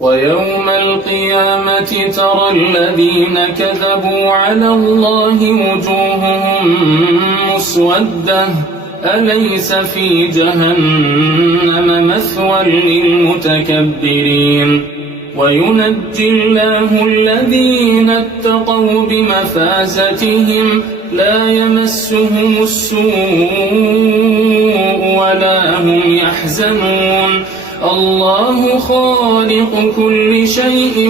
ويوم القيامة ترى الذين كذبوا على الله وجوههم مسودة أليس في جهنم مثوى للمتكبرين وينجي الله الذين اتقوا بمفازتهم لا يمسهم السوء ولا هم يحزنون الله خالق كل شيء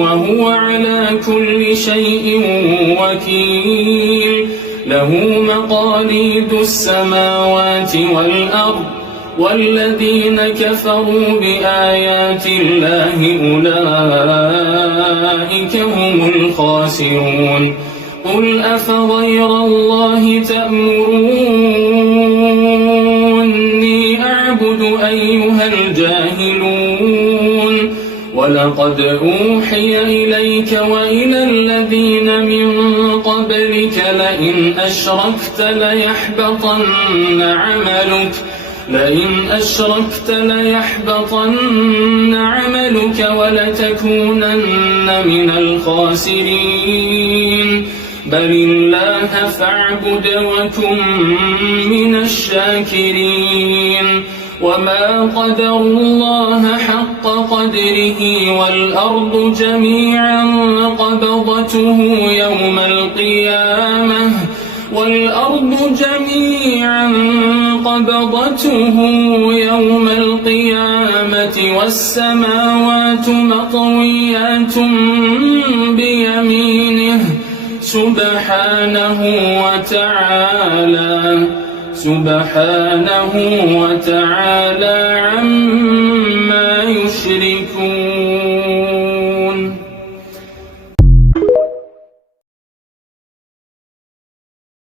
وهو على كل شيء وكيل له مقاليد السماوات والأرض والذين كفروا بآيات الله أولئك هم الخاسرون قل أفغير الله تأمروني أعبد أيها الجاهلون ولقد أوحي إليك وإلى الذين من قبلك لئن أشركت ليحبطن عملك ولتكونن من الخاسرين بل الله فاعبد وكن من الشاكرين وما قدروا الله حق قدره والأرض جميعا قبضته يوم القيامة والسماوات مطويات بيمينه سبحانه وتعالى عما يشركون.